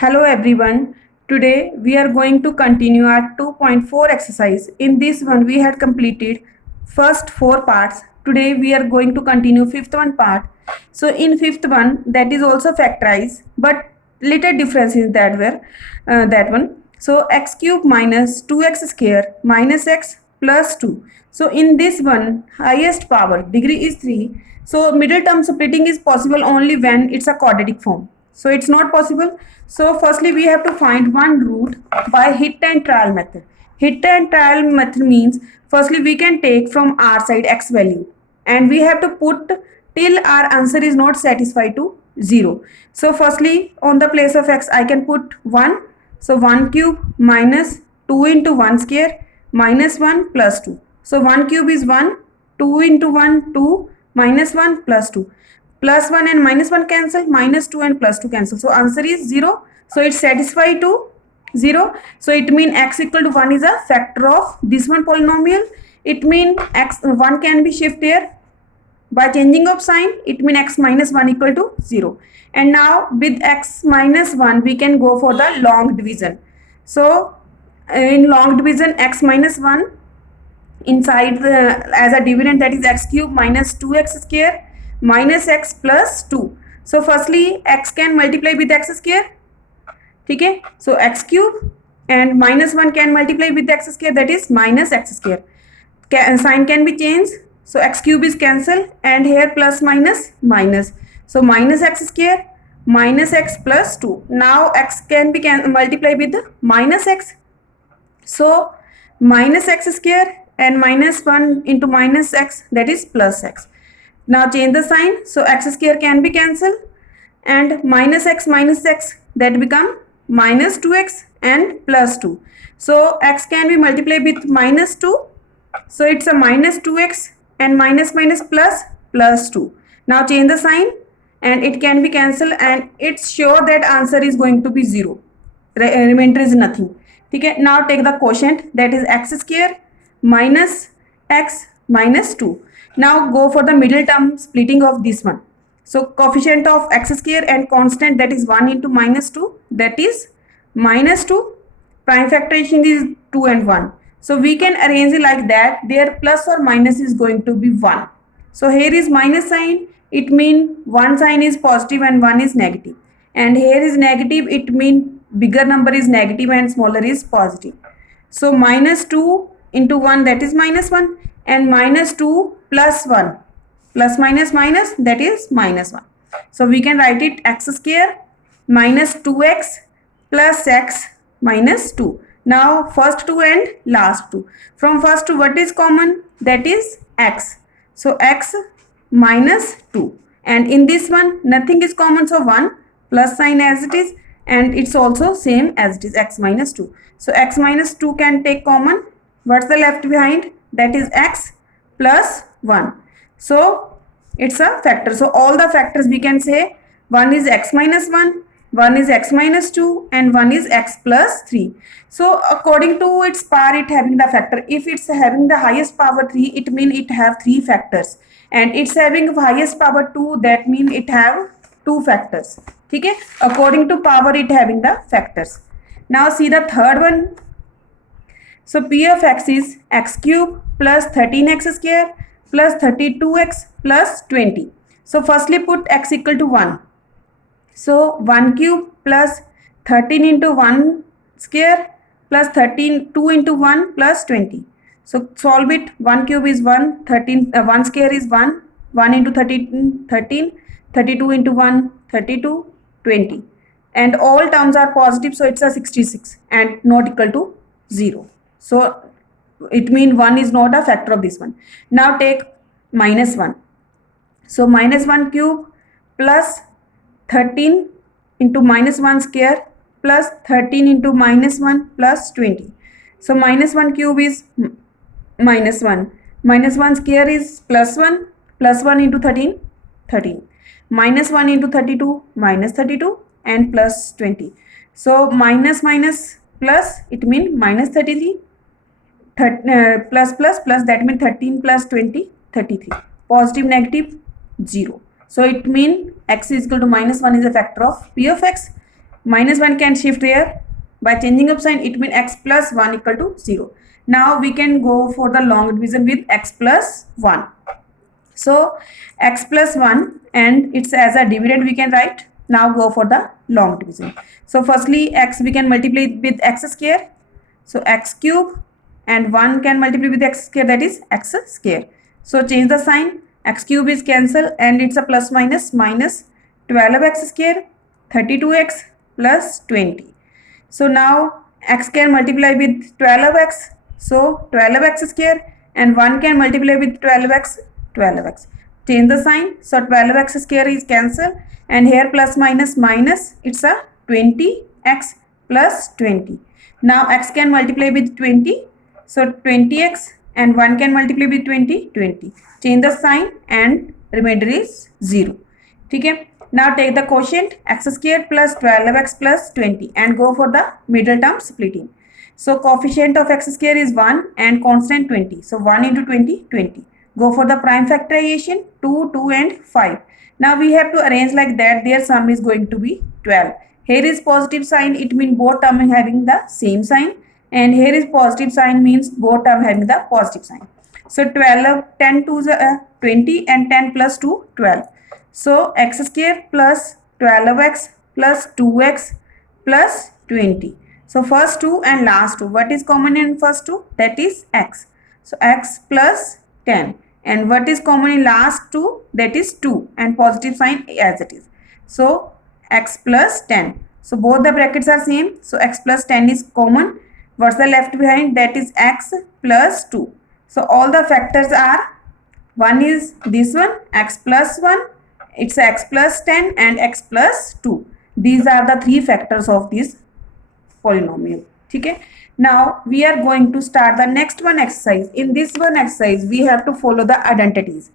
Hello everyone. Today we are going to continue our 2.4 exercise. In this one we had completed first 4 parts. Today we are going to continue fifth one part. So in fifth one that is also factorized, but little difference is that one. So x cube minus 2x square minus x plus 2. So in this one highest power degree is 3. So middle term splitting is possible only when it's a quadratic form. So it's not possible. So firstly we have to find one root by hit and trial method. Hit and trial method means firstly we can take from r side x value and we have to put till our answer is not satisfied to 0. So firstly on the place of x I can put 1. So 1 cube minus 2 into 1 square minus 1 plus 2. So 1 cube is 1, 2 into 1 2 minus 1 plus 2. Plus 1 and minus 1 cancel, minus 2 and plus 2 cancel. So answer is 0. So it's satisfied to 0. So it means x equal to 1 is a factor of this one polynomial. It means x 1 can be shifted here by changing of sign. It means x minus 1 equal to 0. And now with x minus 1 we can go for the long division. So in long division x minus 1 inside as a dividend, that is x cube minus 2x square minus x plus 2. So firstly x can multiply with x square. Okay, so x cube and minus 1 can multiply with x square, that is minus x square. Sign can be changed. So x cube is cancelled and here plus minus minus. So minus x square minus x plus 2. Now x can be multiply with minus x. So minus x square and minus 1 into minus x, that is plus x. Now change the sign. So x square can be cancelled and minus x that become minus 2x and plus 2. So x can be multiplied with minus 2. So it's a minus 2x and minus plus 2. Now change the sign and it can be cancelled and it's sure that answer is going to be 0. Remainder is nothing. Okay, now take the quotient, that is x square minus x minus 2. Now go for the middle term splitting of this one. So coefficient of x square and constant, that is 1 into minus 2, that is minus 2. Prime factorization is 2 and 1. So we can arrange it like that. Their plus or minus is going to be 1. So here is minus sign. It means one sign is positive and one is negative. And here is negative. It means bigger number is negative and smaller is positive. So minus 2 into 1, that is minus 1. And minus 2 plus 1 plus minus minus, that is minus 1. So we can write it x square minus 2x plus x minus 2. Now first 2 and last 2. From first to what is common? That is x. So x minus 2. And in this one nothing is common, so 1 plus sign as it is, and it's also same as it is, x minus 2. So x minus 2 can take common. What's the left behind? That is x plus 1. So it's a factor. So all the factors we can say, one is x minus 1, one is x minus 2 and one is x plus 3. So according to its power it having the factor. If it's having the highest power 3, it means it have 3 factors. And it's having highest power 2, that means it have 2 factors. Okay? According to power it having the factors. Now see the third one. So P of x is x cube plus 13x square plus 32x plus 20. So firstly put x equal to 1. So 1 cube plus 13 into 1 square plus 2 into 1 plus 20. So solve it. 1 cube is 1, 1 square is 1, 1 into 13, 32 into 1, 32, 20. And all terms are positive, so it's a 66 and not equal to 0. So it means 1 is not a factor of this one. Now take minus 1. So minus 1 cube plus 13 into minus 1 square plus 13 into minus 1 plus 20. So minus 1 cube is minus 1. Minus 1 square is plus 1. Plus 1 into 13, 13. Minus 1 into 32, minus 32 and plus 20. So minus minus plus, it means minus 33. Plus plus plus, that means 13 plus 20, 33. Positive negative 0. So it means x is equal to minus 1 is a factor of p of x. minus 1 can shift here. By changing of sign, it means x plus 1 equal to 0. Now we can go for the long division with x plus 1. So x plus 1, and it's as a dividend we can write. Now go for the long division. So firstly x we can multiply with x square. So x cube, and 1 can multiply with x square, that is x square. So change the sign, x cube is cancelled and it's a plus minus 12x square 32x plus 20. So now x can multiply with 12x, so 12x square, and 1 can multiply with 12x. Change the sign, so 12x square is cancelled, and here plus minus minus, it's a 20x plus 20. Now x can multiply with 20, so 20x, and 1 can multiply with 20. Change the sign and remainder is 0. Okay. Now take the quotient x square plus 12x plus 20 and go for the middle term splitting. So coefficient of x square is 1 and constant 20. So 1 into 20, 20. Go for the prime factorization, 2, 2 and 5. Now we have to arrange like that. Their sum is going to be 12. Here is positive sign. It means both terms having the same sign. And here is positive sign means both terms having the positive sign. So 12, 10 to 20 and 10 plus 2, 12. So x square plus 12x plus 2x plus 20. So first 2 and last 2. What is common in first 2? That is x. So x plus 10. And what is common in last 2? That is 2 and positive sign as it is. So x plus 10. So both the brackets are same. So x plus 10 is common. What's the left behind? That is x plus 2. So all the factors are, one is this one, x plus 1. It's x plus 10 and x plus 2. These are the three factors of this polynomial. Okay. Now we are going to start the next one exercise. In this one exercise, we have to follow the identities.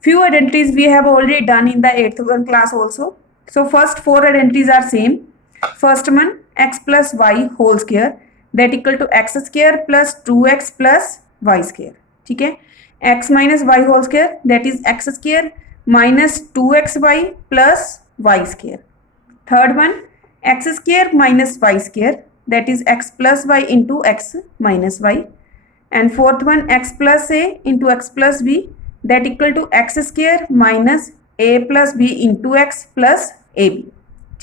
Few identities we have already done in the 8th one class also. So first 4 identities are same. First one, x plus y whole square, that equal to x square plus 2x plus y square. Okay. X minus y whole square, that is x square minus 2xy plus y square. Third one, x square minus y square, that is x plus y into x minus y. And fourth one, x plus a into x plus b, that equal to x square minus a plus b into x plus ab.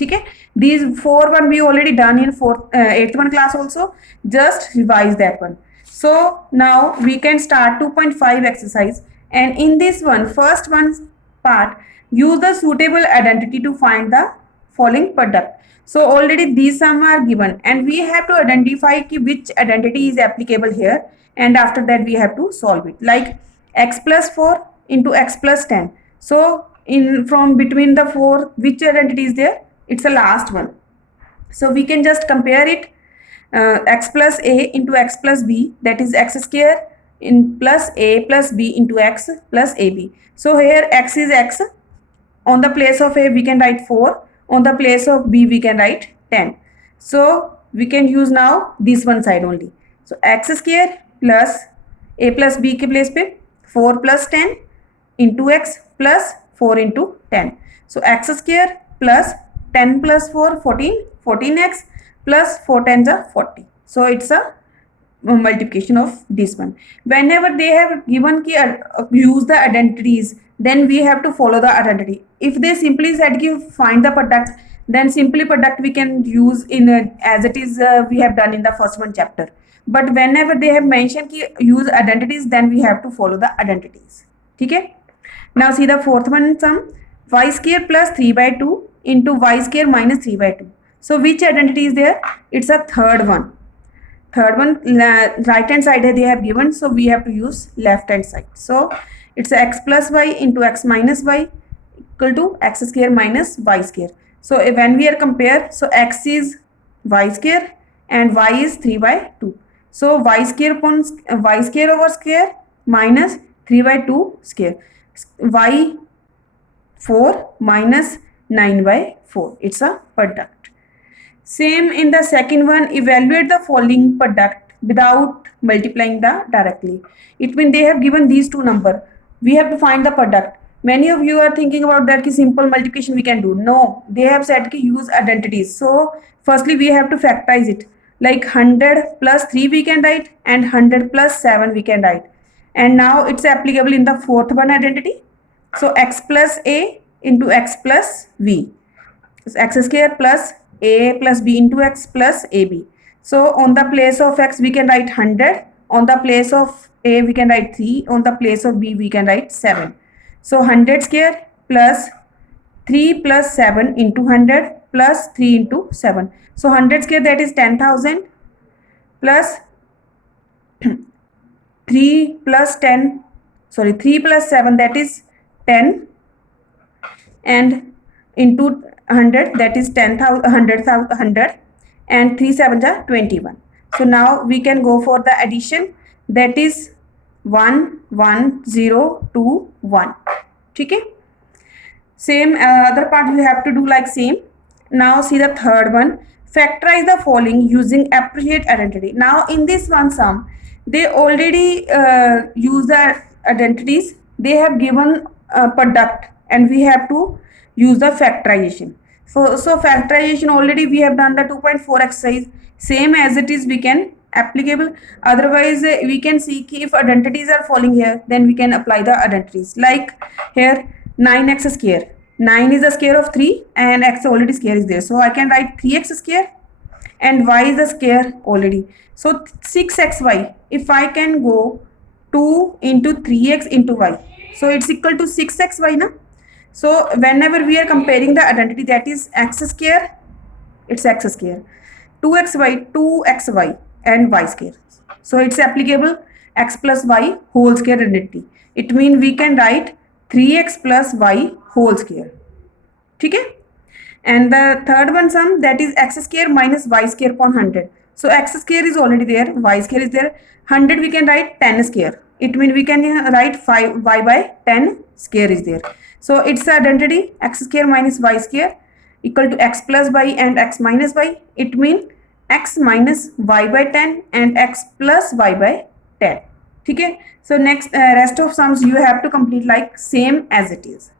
Okay. These 4 one we already done in 8th one class also. Just revise that one. So now we can start 2.5 exercise, and in this one, first one part, use the suitable identity to find the following product. So already these sum are given, and we have to identify which identity is applicable here, and after that we have to solve it. Like x plus 4 into x plus 10. So in from between the 4, which identity is there? It's the last one. So we can just compare it. X plus a into x plus b, that is x square in plus a plus b into x plus ab. So here x is x. On the place of a we can write 4. On the place of b we can write 10. So we can use now this one side only. So x square plus a plus b के place पे 4 plus 10 into x plus 4 into 10. So x square plus 10 plus 4, 14, 14x plus 4 tens are 40. So it's a multiplication of this one. Whenever they have given use the identities, then we have to follow the identity. If they simply said find the product, then simply product we can use in as it is we have done in the first one chapter. But whenever they have mentioned use identities, then we have to follow the identities. Okay. Now see the fourth one sum, y square plus 3 by 2 into y square minus 3 by 2. So which identity is there? It's a third one. Third one, right hand side they have given, so we have to use left hand side. So it's x plus y into x minus y equal to x square minus y square. So when we are compare, so x is y square and y is 3 by 2. So y square upon y square over square minus 3 by 2 square. Y 4 minus 9 by 4. It's a product. Same in the second one, evaluate the following product without multiplying the directly. It means they have given these two numbers. We have to find the product. Many of you are thinking about that ki simple multiplication we can do. No, they have said ki use identities. So firstly we have to factorize it. Like 100 plus 3 we can write and 100 plus 7 we can write. And now it's applicable in the fourth one identity. So x plus a into x plus v. So x square plus a plus b into x plus ab. So on the place of x we can write 100. On the place of a we can write 3. On the place of b we can write 7. So 100 square plus 3 plus 7 into 100 plus 3 into 7. So 100 square, that is 10,000 plus 3 plus 10, sorry, 3 plus 7, that is 10, and into 100, that is 10,000, 100, and 3 7s are 21. So now we can go for the addition, that is 1 1 0 2 1. Okay, same other part you have to do like same. Now see the third one, factorize the following using appropriate identity. Now in this one sum, they already use the identities, they have given a product and we have to use the factorization. So factorization already we have done the 2.4 exercise, same as it is we can applicable. Otherwise we can see if identities are falling here, then we can apply the identities. Like here 9x square, 9 is the square of 3 and x already square is there, so I can write 3x square and y is the square already. So 6xy, if I can go 2 into 3x into y, so it's equal to 6xy na. So whenever we are comparing the identity, that is x square, it's x square, 2xy and y square. So it's applicable x plus y whole square identity. It means we can write 3x plus y whole square. Okay? And the third one sum, that is x square minus y square upon 100. So x square is already there, y square is there. 100 we can write 10 square. It means we can write 5 y by 10 square is there. So its identity x square minus y square equal to x plus y and x minus y. It means x minus y by 10 and x plus y by 10. Okay? So next rest of sums you have to complete like same as it is.